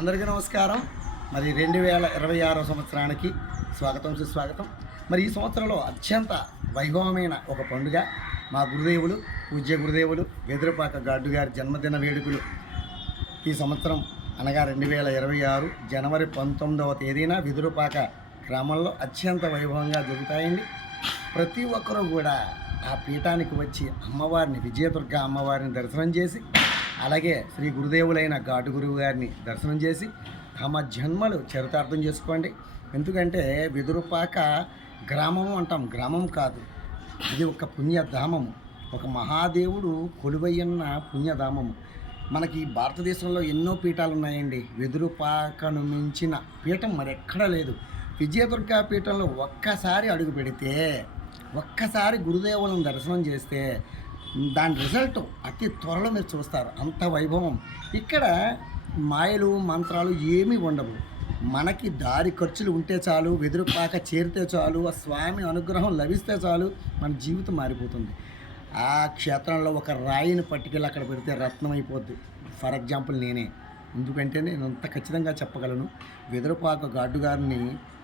అందరికీ నమస్కారం. మరి 2026 సంవత్సరానికి స్వాగతం సుస్వాగతం. మరి ఈ సంవత్సరంలో అత్యంత వైభవమైన ఒక పండుగ మా గురుదేవులు పూజ్య గురుదేవులు వెదురుపాక గాడ్డు గారి జన్మదిన వేడుకలు ఈ సంవత్సరం అనగా 2026 జనవరి 19వ తేదీన వెదురుపాక గ్రామంలో అత్యంత వైభవంగా జరుగుతాయండి. ప్రతి ఒక్కరూ కూడా ఆ పీఠానికి వచ్చి అమ్మవారిని విజయదుర్గ అమ్మవారిని దర్శనం చేసి అలాగే శ్రీ గురుదేవులైన ఘాటు గురువు గారిని దర్శనం చేసి తమ జన్మలు చరితార్థం చేసుకోండి. ఎందుకంటే వెదురుపాక గ్రామము అంటాం, గ్రామం కాదు, ఇది ఒక పుణ్యధామము, ఒక మహాదేవుడు కొలువయ్యన్న పుణ్యధామము. మనకి భారతదేశంలో ఎన్నో పీఠాలు ఉన్నాయండి. వెదురుపాకను మించిన పీఠం మరెక్కడా లేదు. విజయదుర్గా పీఠంలో ఒక్కసారి అడుగు పెడితే, ఒక్కసారి గురుదేవులను దర్శనం చేస్తే దాని రిజల్ట్ అతి త్వరలో మీరు చూస్తారు. అంత వైభవం ఇక్కడ. మాయలు మంత్రాలు ఏమీ ఉండవు. మనకి దారి ఖర్చులు ఉంటే చాలు, వెదురుపాక చేరితే చాలు, ఆ స్వామి అనుగ్రహం లభిస్తే చాలు, మన జీవితం మారిపోతుంది. ఆ క్షేత్రంలో ఒక రాయిని పట్టుకెళ్ళి అక్కడ పెడితే రత్నం అయిపోద్ది. ఫర్ ఎగ్జాంపుల్ నేనే, ఎందుకంటే నేను అంత ఖచ్చితంగా చెప్పగలను. వెదురుపాక గాడ్డు గారిని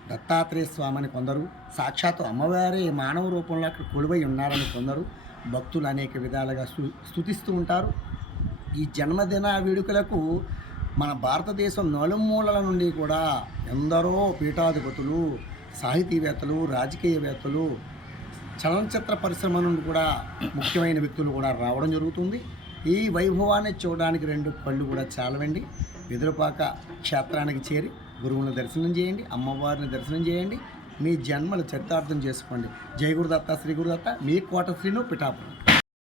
దత్తాత్రేయ స్వామిని కొందరు, సాక్షాత్తు అమ్మవారే మానవ రూపంలో అక్కడ కొలువై ఉన్నారని కొందరు భక్తులు అనేక విధాలుగా స్తుతిస్తూ ఉంటారు. ఈ జన్మదిన వేడుకలకు మన భారతదేశం నలుమూలల నుండి కూడా ఎందరో పీఠాధిపతులు, సాహితీవేత్తలు, రాజకీయవేత్తలు, చలనచిత్ర పరిశ్రమ నుండి కూడా ముఖ్యమైన వ్యక్తులు కూడా రావడం జరుగుతుంది. ఈ వైభవాన్ని చూడడానికి 2 కళ్ళు కూడా చాలవండి. వెదురుపాక క్షేత్రానికి చేరి గురువుని దర్శనం చేయండి, అమ్మవారిని దర్శనం చేయండి, మీ జన్మలు చరితార్థం చేసుకోండి. జై గురుదత్త, శ్రీ గురుదత్త, మీ కోట శ్రీను పిఠాపురం.